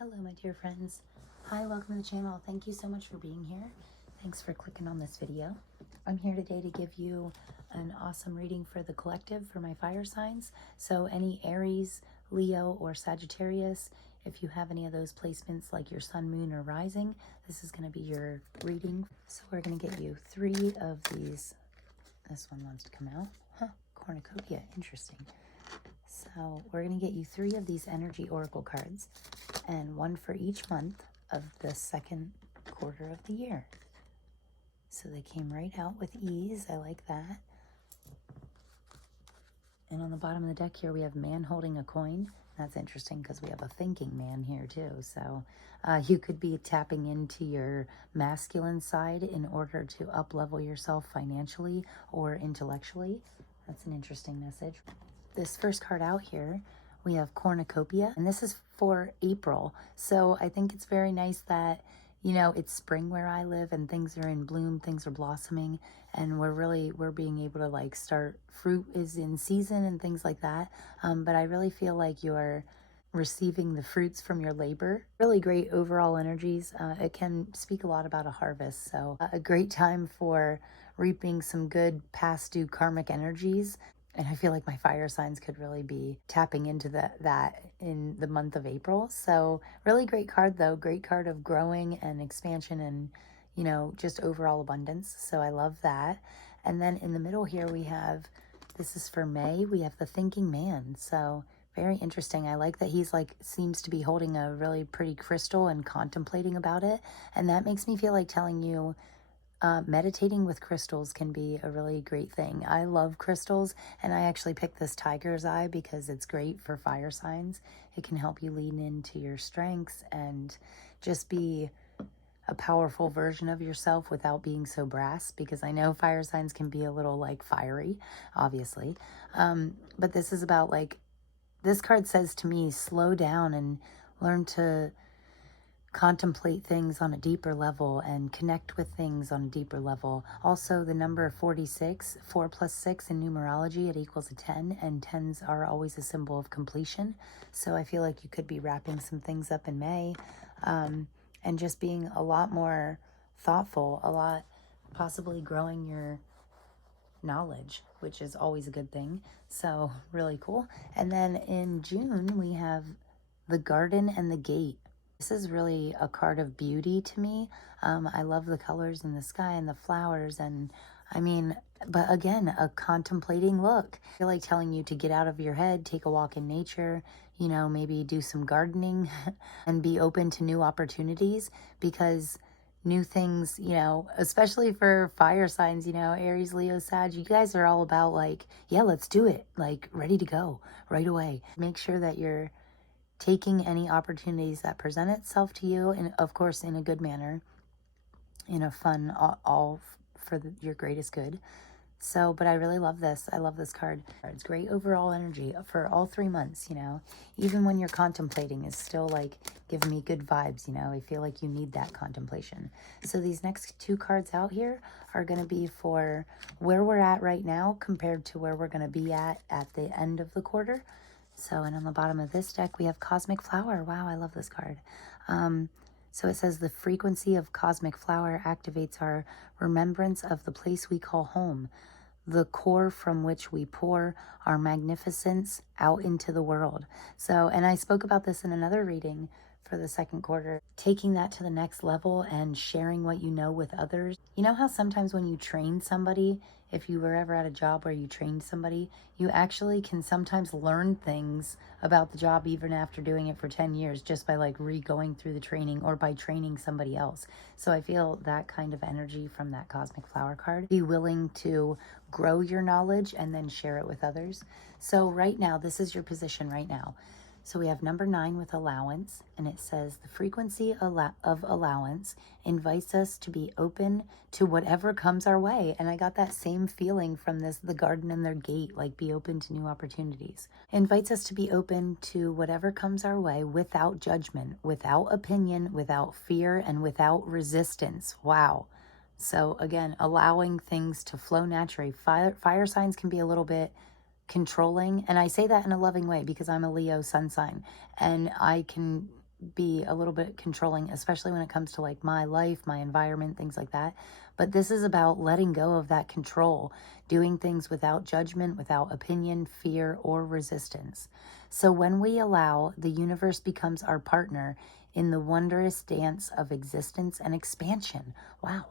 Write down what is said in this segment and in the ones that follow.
Hello, my dear friends. Hi, welcome to the channel. Thank you so much for being here. Thanks for clicking on this video. I'm here today to give you an awesome reading for the collective for my fire signs. So any Aries, Leo, or Sagittarius, if you have any of those placements like your sun, moon, or rising, this is going to be your reading. So we're going to get you 3 of these. This one wants to come out. Cornucopia. Interesting. So we're going to get you 3 of these energy oracle cards, and 1 for each month of the second quarter of the year. So they came right out with ease. I like that. And on the bottom of the deck here, we have man holding a coin. That's interesting because we have a thinking man here too. So you could be tapping into your masculine side in order to up-level yourself financially or intellectually. That's an interesting message. This first card out here, we have Cornucopia, and this is for April. So I think it's very nice that, you know, it's spring where I live and things are in bloom, things are blossoming, and we're being able to like start, fruit is in season and things like that. But I really feel like you're receiving the fruits from your labor. Really great overall energies. It can speak a lot about a harvest. So a great time for reaping some good past due karmic energies. And I feel like my fire signs could really be tapping into that in the month of April. So really great card though. Great card of growing and expansion and, you know, just overall abundance. So I love that. And then in the middle here we have, this is for May, we have the thinking man. So very interesting. I like that he's like, seems to be holding a really pretty crystal and contemplating about it. And that makes me feel like telling you, meditating with crystals can be a really great thing. I love crystals, and I actually picked this tiger's eye because it's great for fire signs. It can help you lean into your strengths and just be a powerful version of yourself without being so brass, because I know fire signs can be a little like fiery, obviously. But this is about like, this card says to me, slow down and learn to contemplate things on a deeper level and connect with things on a deeper level. Also, the number 46, 4 plus 6 in numerology, it equals a 10, and 10s are always a symbol of completion. So I feel like you could be wrapping some things up in May, and just being a lot more thoughtful, a lot possibly growing your knowledge, which is always a good thing. So really cool. And then in June, we have the garden and the gate. This is really a card of beauty to me. I love the colors in the sky and the flowers, and I mean, but again, a contemplating look. I feel like telling you to get out of your head, take a walk in nature, you know, maybe do some gardening and be open to new opportunities, because new things, you know, especially for fire signs, you know, Aries, Leo, Sag, you guys are all about like, yeah, let's do it, like ready to go right away. Make sure that you're taking any opportunities that present itself to you, and of course in a good manner, in a fun, all for your greatest good. So, but I really love this. I love this card. It's great overall energy for all 3 months, you know. Even when you're contemplating is still like giving me good vibes, you know. I feel like you need that contemplation. So these next 2 cards out here are going to be for where we're at right now compared to where we're going to be at the end of the quarter. So, and on the bottom of this deck, we have Cosmic Flower. Wow, I love this card. So it says the frequency of Cosmic Flower activates our remembrance of the place we call home, the core from which we pour our magnificence out into the world. So, and I spoke about this in another reading for the second quarter, taking that to the next level and sharing what you know with others. You know how sometimes when you train somebody, if you were ever at a job where you trained somebody, you actually can sometimes learn things about the job even after doing it for 10 years just by like re-going through the training or by training somebody else. So I feel that kind of energy from that Cosmic Flower card. Be willing to grow your knowledge and then share it with others. So right now, this is your position right now. So we have number 9 with allowance, and it says the frequency of allowance invites us to be open to whatever comes our way. And I got that same feeling from this, the garden and their gate, like be open to new opportunities. Invites us to be open to whatever comes our way without judgment, without opinion, without fear, and without resistance. Wow. So again, allowing things to flow naturally. Fire signs can be a little bit controlling, and I say that in a loving way because I'm a Leo sun sign, and I can be a little bit controlling, especially when it comes to like my life, my environment, things like that. But this is about letting go of that control, doing things without judgment, without opinion, fear, or resistance. So when we allow, the universe becomes our partner in the wondrous dance of existence and expansion. Wow.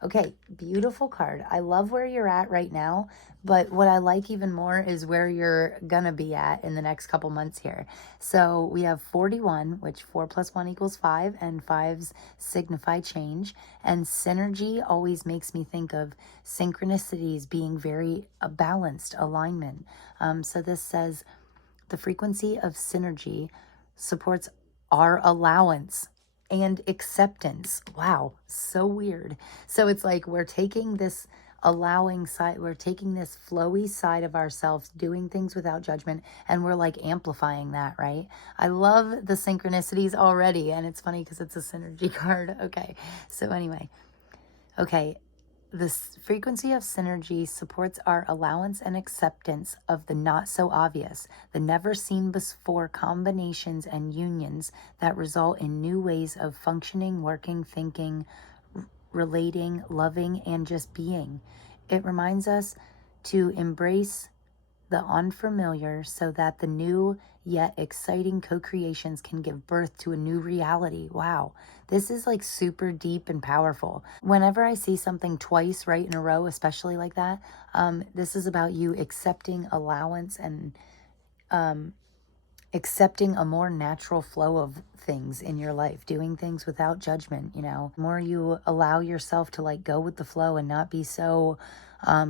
Okay, beautiful card. I love where you're at right now, but what I like even more is where you're gonna be at in the next couple months here. So we have 41, which 4 plus 1 equals 5, and 5s signify change. And synergy always makes me think of synchronicities being very balanced, alignment. So this says the frequency of synergy supports our allowance and acceptance. Wow, so weird. So it's like we're taking this allowing side, we're taking this flowy side of ourselves, doing things without judgment, and we're like amplifying that, right? I love the synchronicities already, and it's funny because it's a synergy card. Okay, so anyway, okay. The frequency of synergy supports our allowance and acceptance of the not so obvious, the never seen before combinations and unions that result in new ways of functioning, working, thinking, relating, loving, and just being. It reminds us to embrace the unfamiliar so that the new yet exciting co-creations can give birth to a new reality. Wow, this is like super deep and powerful. Whenever I see something twice right in a row, especially like that, this is about you accepting allowance and accepting a more natural flow of things in your life, doing things without judgment. The more you allow yourself to like go with the flow and not be so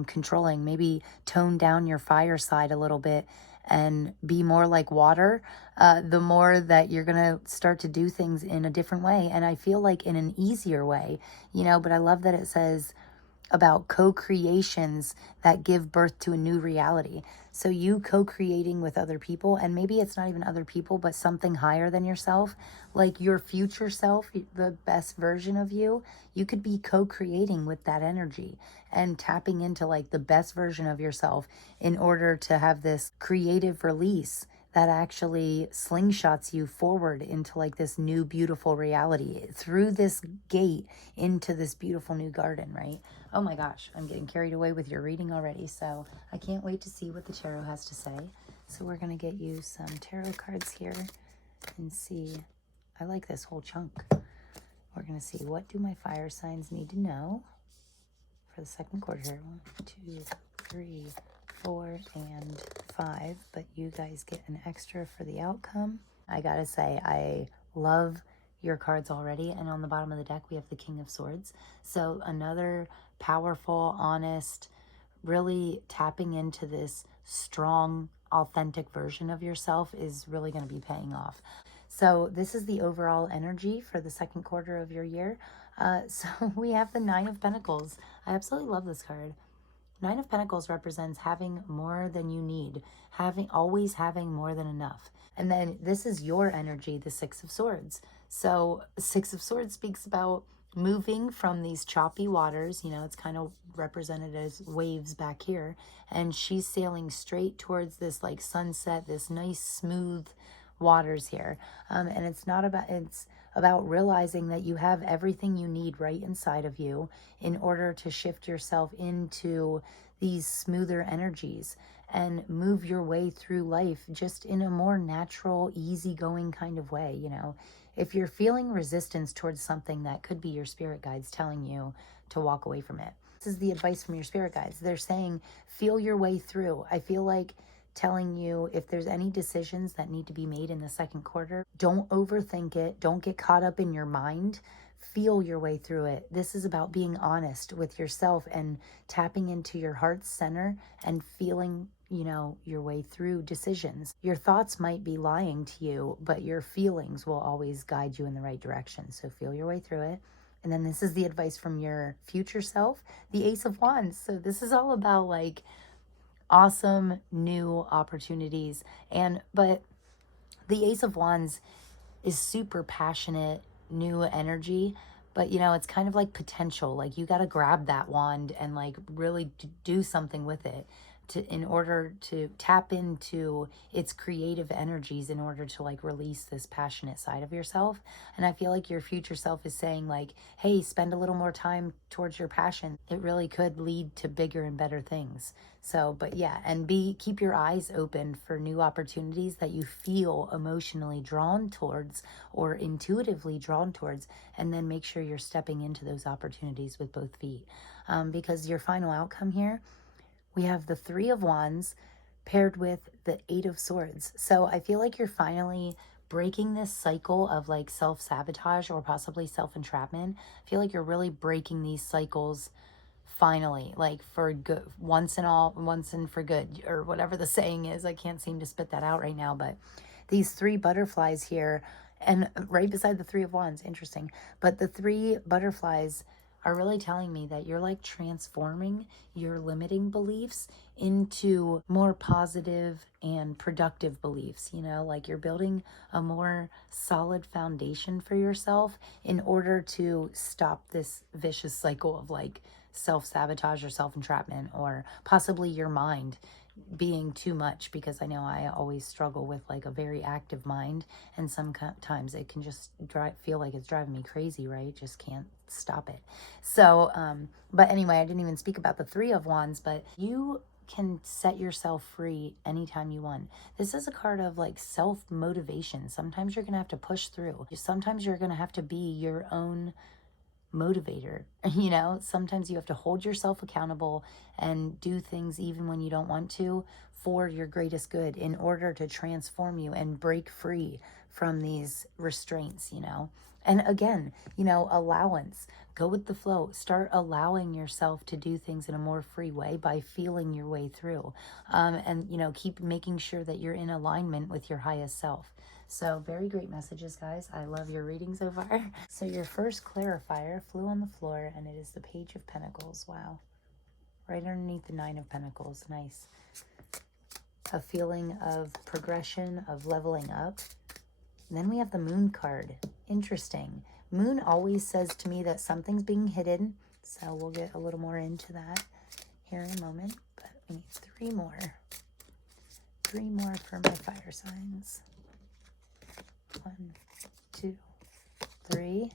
controlling, maybe tone down your fire side a little bit and be more like water, the more that you're going to start to do things in a different way. And I feel like in an easier way, but I love that it says about co-creations that give birth to a new reality. So you co-creating with other people, and maybe it's not even other people, but something higher than yourself, like your future self, the best version of you, you could be co-creating with that energy and tapping into like the best version of yourself in order to have this creative release that actually slingshots you forward into like this new beautiful reality through this gate into this beautiful new garden, right? Oh my gosh, I'm getting carried away with your reading already, so I can't wait to see what the tarot has to say. So we're going to get you some tarot cards here and see. I like this whole chunk. We're going to see, what do my fire signs need to know for the second quarter here? 1, 2, 3, 4, and 5, but you guys get an extra for the outcome. I gotta say, I love your cards already, and on the bottom of the deck we have the King of Swords. So another powerful, honest, really tapping into this strong, authentic version of yourself is really going to be paying off. So this is the overall energy for the second quarter of your year. So we have the Nine of Pentacles. I absolutely love this card. Nine of Pentacles represents having more than you need, always having more than enough. And then this is your energy, the Six of Swords. So Six of Swords speaks about moving from these choppy waters. It's kind of represented as waves back here. And she's sailing straight towards this like sunset, this nice smooth waters here. And it's about realizing that you have everything you need right inside of you in order to shift yourself into these smoother energies and move your way through life just in a more natural, easygoing kind of way. If you're feeling resistance towards something, that could be your spirit guides telling you to walk away from it. This is the advice from your spirit guides. They're saying, feel your way through. I feel like telling you, if there's any decisions that need to be made in the second quarter, don't overthink it. Don't get caught up in your mind. Feel your way through it. This is about being honest with yourself and tapping into your heart's center and feeling, your way through decisions. Your thoughts might be lying to you, but your feelings will always guide you in the right direction. So feel your way through it. And then this is the advice from your future self, the Ace of Wands. So this is all about like awesome new opportunities. But the Ace of Wands is super passionate, new energy, but it's kind of like potential. Like you got to grab that wand and like really do something with it. in order to tap into its creative energies in order to like release this passionate side of yourself. And I feel like your future self is saying like, hey, spend a little more time towards your passion. It really could lead to bigger and better things. So, but yeah, and keep your eyes open for new opportunities that you feel emotionally drawn towards or intuitively drawn towards, and then make sure you're stepping into those opportunities with both feet. Because your final outcome here, we have the Three of Wands paired with the Eight of Swords. So I feel like you're finally breaking this cycle of like self-sabotage or possibly self-entrapment. I feel like you're really breaking these cycles finally, like for good, once and for good, or whatever the saying is. I can't seem to spit that out right now, but these three butterflies here, and right beside the Three of Wands, interesting, but the three butterflies are really telling me that you're like transforming your limiting beliefs into more positive and productive beliefs. You know, like you're building a more solid foundation for yourself in order to stop this vicious cycle of like self-sabotage or self-entrapment, or possibly your mind being too much, because I know I always struggle with like a very active mind, and sometimes it can just feel like it's driving me crazy, right? Just can't stop it. So but anyway, I didn't even speak about the Three of Wands, but you can set yourself free anytime you want. This is a card of like self-motivation. Sometimes you're gonna have to push through. Sometimes you're gonna have to be your own motivator. You know, sometimes you have to hold yourself accountable and do things even when you don't want to, for your greatest good, in order to transform you and break free from these restraints, you know. And again, you know, allowance. Go with the flow. Start allowing yourself to do things in a more free way by feeling your way through. And, you know, keep making sure that you're in alignment with your highest self. So very great messages, guys. I love your reading so far. So your first clarifier flew on the floor, and it is the Page of Pentacles. Wow. Right underneath the Nine of Pentacles. Nice. A feeling of progression, of leveling up. And then we have the Moon card. Interesting. Moon always says to me that something's being hidden. So we'll get a little more into that here in a moment. But we need three more. Three more for my fire signs. 1, 2, 3.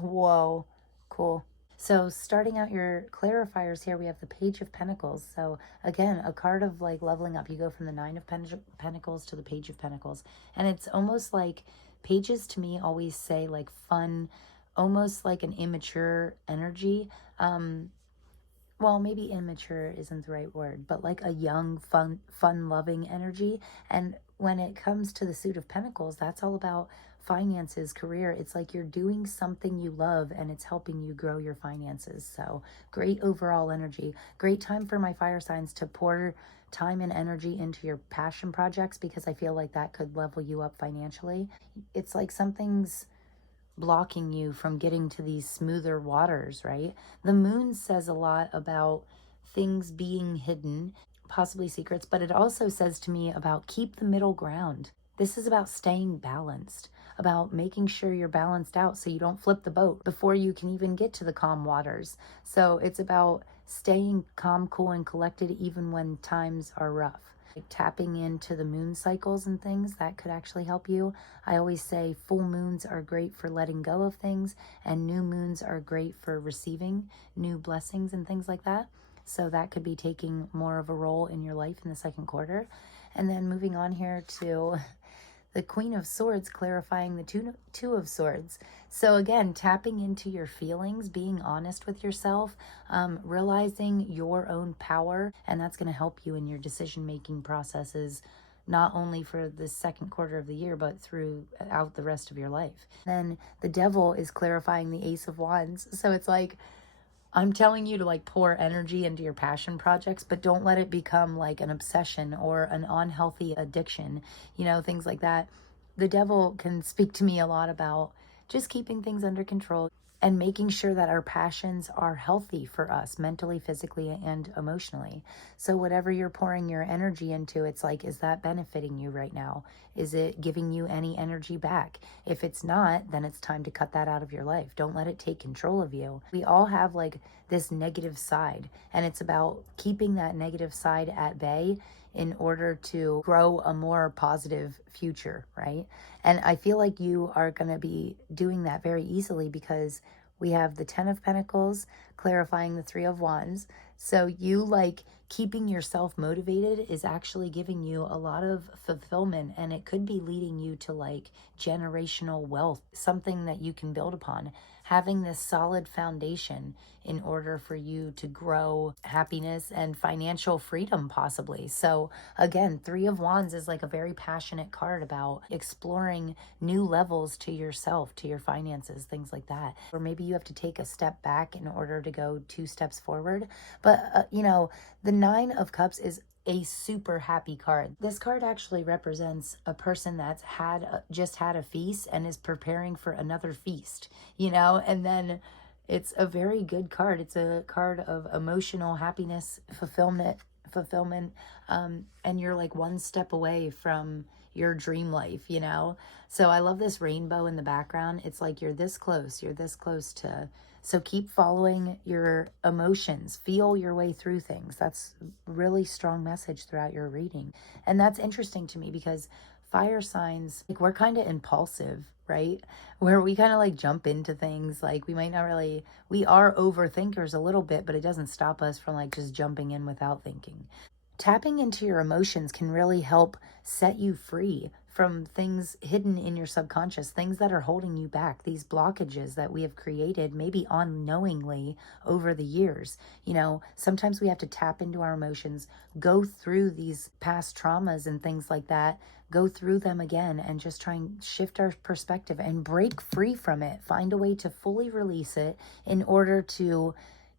Whoa, cool. So starting out your clarifiers here, we have the Page of Pentacles. So again, a card of like leveling up. You go from the Nine of Pentacles to the Page of Pentacles. And it's almost like pages to me always say like fun, almost like an immature energy. Well, maybe immature isn't the right word, but like a young, fun-loving energy. And when it comes to the Suit of Pentacles, that's all about finances, career. It's like you're doing something you love and it's helping you grow your finances. So great overall energy. Great time for my fire signs to pour time and energy into your passion projects, because I feel like that could level you up financially. It's like something's blocking you from getting to these smoother waters, right? The Moon says a lot about things being hidden, possibly secrets, but it also says to me about keep the middle ground. This is about staying balanced, about making sure you're balanced out so you don't flip the boat before you can even get to the calm waters. So it's about staying calm, cool, and collected even when times are rough. Like tapping into the moon cycles and things, that could actually help you. I always say full moons are great for letting go of things, and new moons are great for receiving new blessings and things like that. So that could be taking more of a role in your life in the second quarter. And then moving on here to the Queen of Swords, clarifying the Two of Swords. So again, tapping into your feelings, being honest with yourself, realizing your own power, and that's going to help you in your decision-making processes, not only for the second quarter of the year, but throughout the rest of your life. Then the Devil is clarifying the Ace of Wands. So it's like, I'm telling you to like pour energy into your passion projects, but don't let it become like an obsession or an unhealthy addiction, you know, things like that. The Devil can speak to me a lot about just keeping things under control. and making sure that our passions are healthy for us mentally, physically, and emotionally. So whatever you're pouring your energy into, it's like, is that benefiting you right now? Is it giving you any energy back? If it's not, then it's time to cut that out of your life. Don't let it take control of you. We all have like this negative side, and it's about keeping that negative side at bay in order to grow a more positive future, right? And I feel like you are going to be doing that very easily because we have the 10 of Pentacles clarifying the 3 of Wands. So you like keeping yourself motivated is actually giving you a lot of fulfillment, and it could be leading you to like generational wealth, something that you can build upon. Having this solid foundation in order for you to grow happiness and financial freedom, possibly. So again, 3 of Wands is like a very passionate card about exploring new levels to yourself, to your finances, things like that. Or maybe you have to take a step back in order to go 2 steps forward. But, you know, the 9 of Cups is a super happy card. This card actually represents a person that's just had a feast and is preparing for another feast, you know, and then it's a very good card. It's a card of emotional happiness, fulfillment, and you're like 1 step away from your dream life, you know? So I love this rainbow in the background. It's like you're this close to, so keep following your emotions, feel your way through things. That's really strong message throughout your reading. And that's interesting to me because fire signs, like we're kind of impulsive, right? Where we kind of like jump into things. Like we might not really, we are overthinkers a little bit, but it doesn't stop us from like just jumping in without thinking. Tapping into your emotions can really help set you free from things hidden in your subconscious, things that are holding you back, these blockages that we have created, maybe unknowingly over the years. You know, sometimes we have to tap into our emotions, go through these past traumas and things like that, go through them again and just try and shift our perspective and break free from it, find a way to fully release it in order to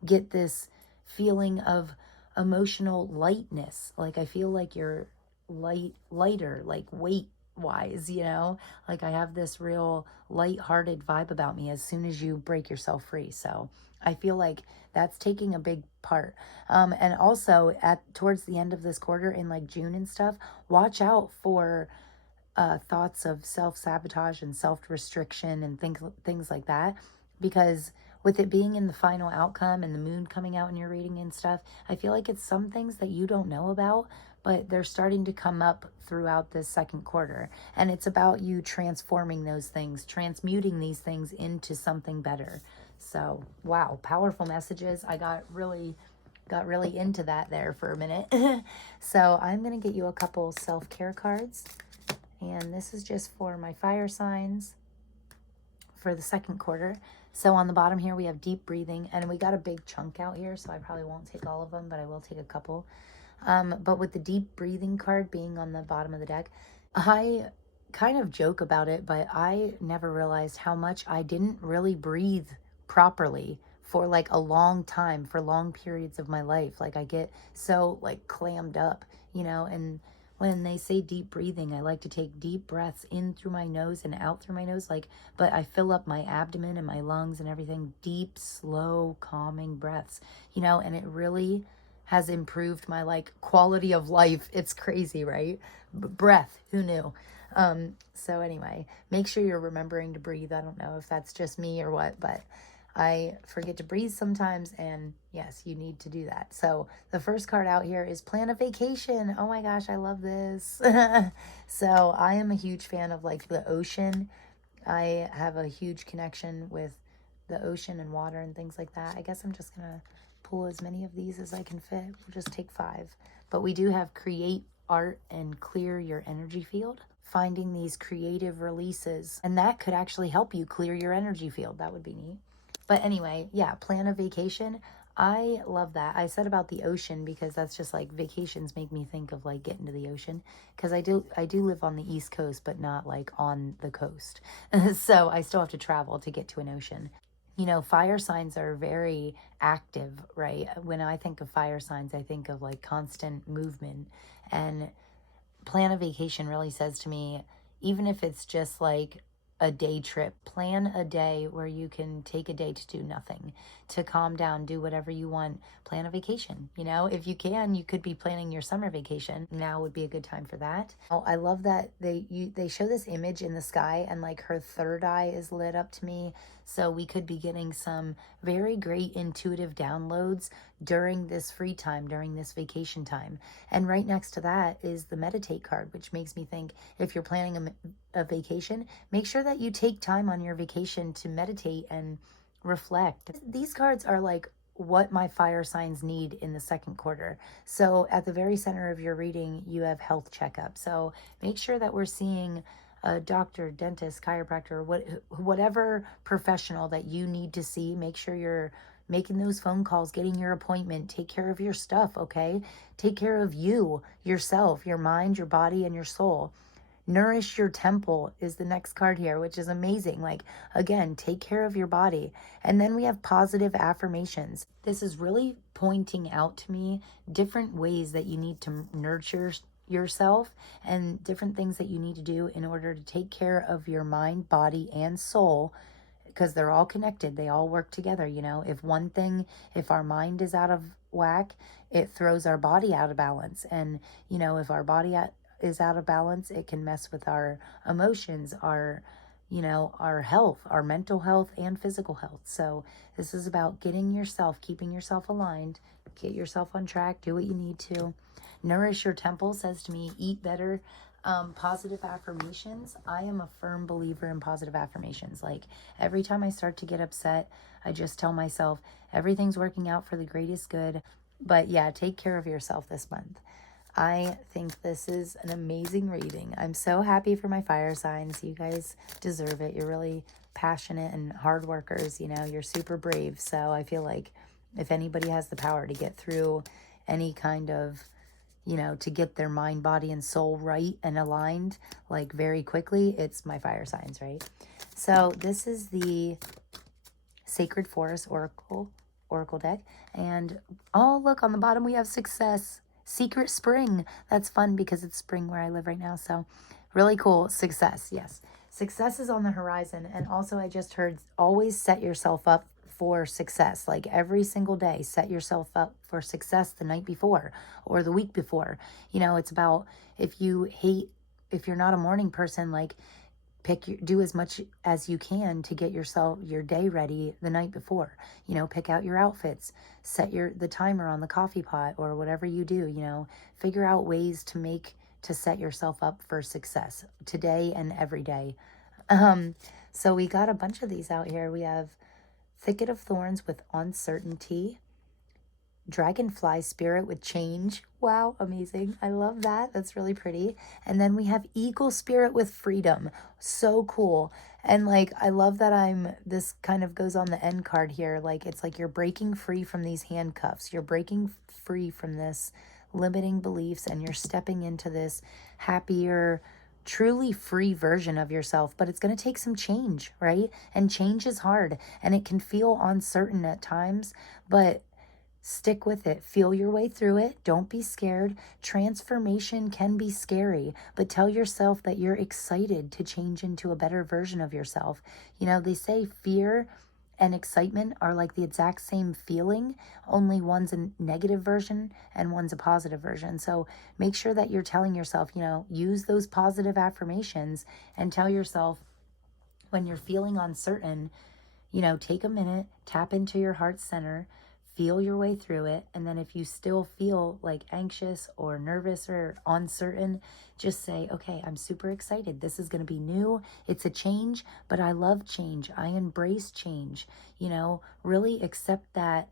get this feeling of emotional lightness. Like I feel like you're lighter, like weight wise, you know, like I have this real light-hearted vibe about me as soon as you break yourself free. So I feel like that's taking a big part. And also at towards the end of this quarter in like June and stuff, watch out for thoughts of self-sabotage and self-restriction and things like that, because with it being in the final outcome and the moon coming out in your reading and stuff, I feel like it's some things that you don't know about, but they're starting to come up throughout this second quarter. And it's about you transforming those things, transmuting these things into something better. So, wow, powerful messages. I got really into that there for a minute. So I'm going to get you a couple self-care cards. And this is just for my fire signs for the second quarter. So on the bottom here, we have deep breathing, and we got a big chunk out here, so I probably won't take all of them, but I will take a couple. But with the deep breathing card being on the bottom of the deck, I kind of joke about it, but I never realized how much I didn't really breathe properly for like a long time, for long periods of my life. Like I get so like clammed up, you know, and when they say deep breathing, I like to take deep breaths in through my nose and out through my nose, like, but I fill up my abdomen and my lungs and everything, deep, slow, calming breaths, you know, and it really has improved my like quality of life. It's crazy, right? Breath, who knew? So anyway, make sure you're remembering to breathe. I don't know if that's just me or what, but I forget to breathe sometimes, and yes, you need to do that. So the first card out here is plan a vacation. Oh my gosh, I love this. So I am a huge fan of like the ocean. I have a huge connection with the ocean and water and things like that. I guess I'm just gonna pull as many of these as I can fit. We'll just take 5. But we do have create art and clear your energy field. Finding these creative releases, and that could actually help you clear your energy field. That would be neat. But anyway, yeah, plan a vacation. I love that. I said about the ocean because that's just like vacations make me think of like getting to the ocean, because I do live on the East Coast, but not like on the coast. So I still have to travel to get to an ocean. You know, fire signs are very active, right? When I think of fire signs, I think of like constant movement, and plan a vacation really says to me, even if it's just like a day trip. Plan a day where you can take a day to do nothing, to calm down, do whatever you want. Plan a vacation. You know, if you can, you could be planning your summer vacation. Now would be a good time for that. Oh, I love that they show this image in the sky, and like her third eye is lit up to me. So we could be getting some very great intuitive downloads during this free time, during this vacation time. And right next to that is the meditate card, which makes me think if you're planning a vacation, make sure that you take time on your vacation to meditate and reflect. These cards are like what my fire signs need in the second quarter. So at the very center of your reading, you have health checkup. So make sure that we're seeing a doctor, dentist, chiropractor, whatever professional that you need to see. Make sure you're making those phone calls, getting your appointment. Take care of your stuff, okay? Take care of you, yourself, your mind, your body, and your soul. Nourish your temple is the next card here, which is amazing. Like, again, take care of your body. And then we have positive affirmations. This is really pointing out to me different ways that you need to nurture yourself and different things that you need to do in order to take care of your mind, body, and soul, because they're all connected. They all work together. You know, if our mind is out of whack, it throws our body out of balance. And, you know, if our body is out of balance, it can mess with our emotions, our health, our mental health and physical health. So this is about keeping yourself aligned, get yourself on track, do what you need to. Nourish your temple says to me, eat better. Positive affirmations. I am a firm believer in positive affirmations. Like every time I start to get upset, I just tell myself everything's working out for the greatest good. But yeah, take care of yourself this month. I think this is an amazing reading. I'm so happy for my fire signs. You guys deserve it. You're really passionate and hard workers. You know, you're super brave. So I feel like if anybody has the power to get through any kind of, to get their mind, body, and soul right and aligned, like very quickly, it's my fire signs, right? So this is the Sacred Forest Oracle deck. And oh, look, on the bottom we have success. Secret spring. That's fun because it's spring where I live right now. So really cool. Success. Yes. Success is on the horizon. And also I just heard always set yourself up for success. Like every single day, set yourself up for success the night before or the week before. You know, it's about if you're not a morning person, like do as much as you can to get your day ready the night before. You know, pick out your outfits, set the timer on the coffee pot or whatever you do. You know, figure out ways to set yourself up for success today and every day. So we got a bunch of these out here. We have Thicket of Thorns with uncertainty, Dragonfly Spirit with change. Wow, amazing. I love that. That's really pretty. And then we have Eagle Spirit with freedom. So cool. And like, I love that this kind of goes on the end card here. Like, it's like you're breaking free from these handcuffs. You're breaking free from this limiting beliefs and you're stepping into this happier, truly free version of yourself. But it's going to take some change, right? And change is hard and it can feel uncertain at times, but stick with it. Feel your way through it. Don't be scared. Transformation can be scary, but tell yourself that you're excited to change into a better version of yourself. You know, they say fear and excitement are like the exact same feeling, only one's a negative version and one's a positive version. So make sure that you're telling yourself, use those positive affirmations and tell yourself when you're feeling uncertain, take a minute, tap into your heart center, feel your way through it. And then if you still feel like anxious or nervous or uncertain, just say, okay, I'm super excited. This is going to be new. It's a change, but I love change. I embrace change. Really accept that.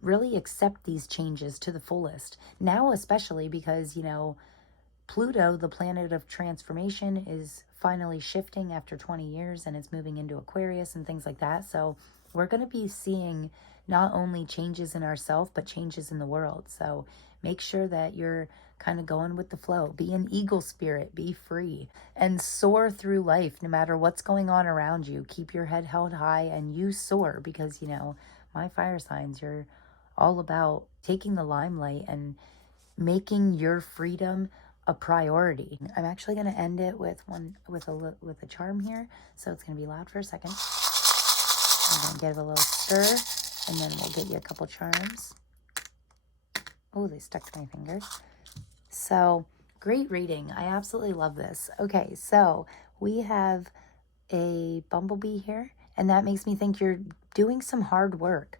Really accept these changes to the fullest. Now, especially because, Pluto, the planet of transformation, is finally shifting after 20 years and it's moving into Aquarius and things like that. So we're going to be seeing not only changes in ourselves, but changes in the world. So make sure that you're kind of going with the flow. Be an eagle spirit, be free, and soar through life no matter what's going on around you. Keep your head held high and you soar because, my fire signs, you're all about taking the limelight and making your freedom a priority. I'm actually going to end it with a charm here, so it's going to be loud for a second. I'm going to give it a little stir, and then we'll get you a couple charms. Oh, they stuck to my fingers. So, great reading. I absolutely love this. Okay, so we have a bumblebee here, and that makes me think you're doing some hard work.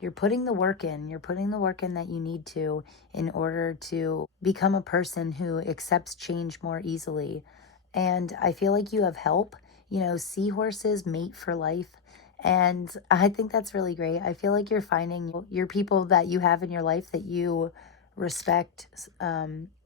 You're putting the work in. You're putting the work in that you need to in order to become a person who accepts change more easily. And I feel like you have help. You know, seahorses mate for life. And I think that's really great. I feel like you're finding your people that you have in your life that you respect,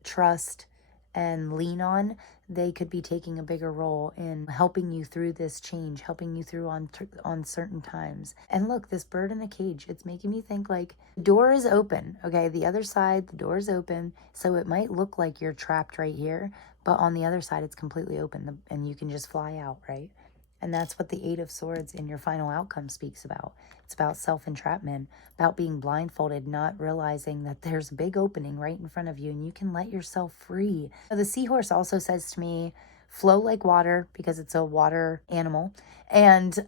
trust, and lean on. They could be taking a bigger role in helping you through this change, helping you through on certain times. And look, this bird in a cage, it's making me think like the door is open, okay? The other side, the door is open, so it might look like you're trapped right here, but on the other side, it's completely open, and you can just fly out, right? And that's what the Eight of Swords in your final outcome speaks about. It's about self-entrapment, about being blindfolded, not realizing that there's a big opening right in front of you and you can let yourself free. The seahorse also says to me, flow like water, because it's a water animal. And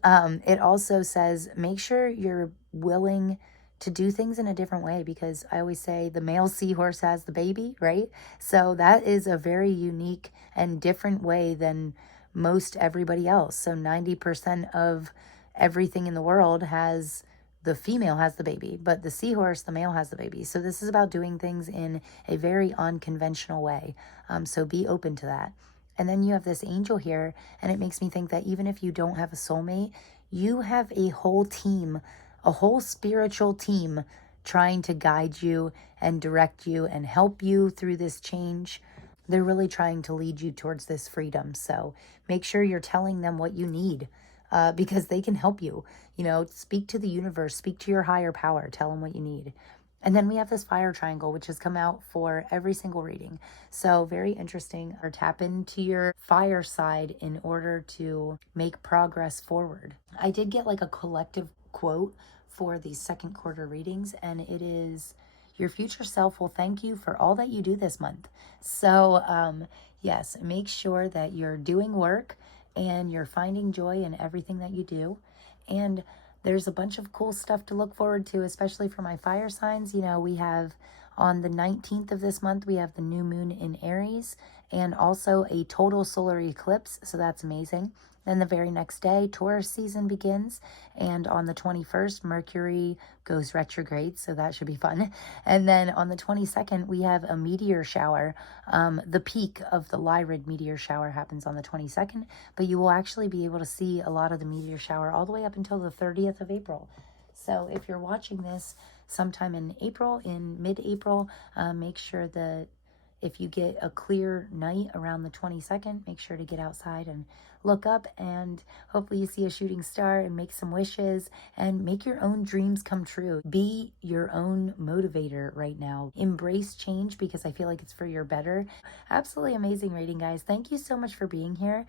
it also says, make sure you're willing to do things in a different way, because I always say the male seahorse has the baby, right? So that is a very unique and different way than most everybody else. So 90% of everything in the world has the female has the baby, but the seahorse, the male has the baby. So this is about doing things in a very unconventional way. So be open to that. And then you have this angel here, and it makes me think that even if you don't have a soulmate, you have a whole team, a whole spiritual team trying to guide you and direct you and help you through this change. They're really trying to lead you towards this freedom. So make sure you're telling them what you need, because they can help you. You know, speak to the universe, speak to your higher power, tell them what you need. And then we have this fire triangle, which has come out for every single reading. So very interesting. Or tap into your fire side in order to make progress forward. I did get like a collective quote for these second quarter readings, and it is, your future self will thank you for all that you do this month. So yes, make sure that you're doing work and you're finding joy in everything that you do. And there's a bunch of cool stuff to look forward to, especially for my fire signs. You know, we have on the 19th of this month, we have the new moon in Aries and also a total solar eclipse. So that's amazing. Then the very next day, Taurus season begins. And on the 21st, Mercury goes retrograde. So that should be fun. And then on the 22nd, we have a meteor shower. The peak of the Lyrid meteor shower happens on the 22nd. But you will actually be able to see a lot of the meteor shower all the way up until the 30th of April. So if you're watching this sometime in April, in mid-April, make sure that if you get a clear night around the 22nd, make sure to get outside and look up, and hopefully you see a shooting star and make some wishes and make your own dreams come true. Be your own motivator right now. Embrace change, because I feel like it's for your better. Absolutely amazing reading, guys. Thank you so much for being here.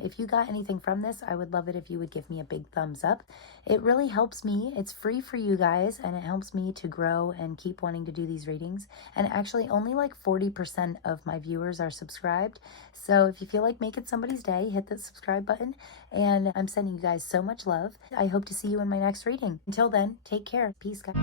If you got anything from this, I would love it if you would give me a big thumbs up. It really helps me. It's free for you guys, and it helps me to grow and keep wanting to do these readings. And actually, only like 40% of my viewers are subscribed. So if you feel like making somebody's day, hit the subscribe button. And I'm sending you guys so much love. I hope to see you in my next reading. Until then, take care. Peace, guys.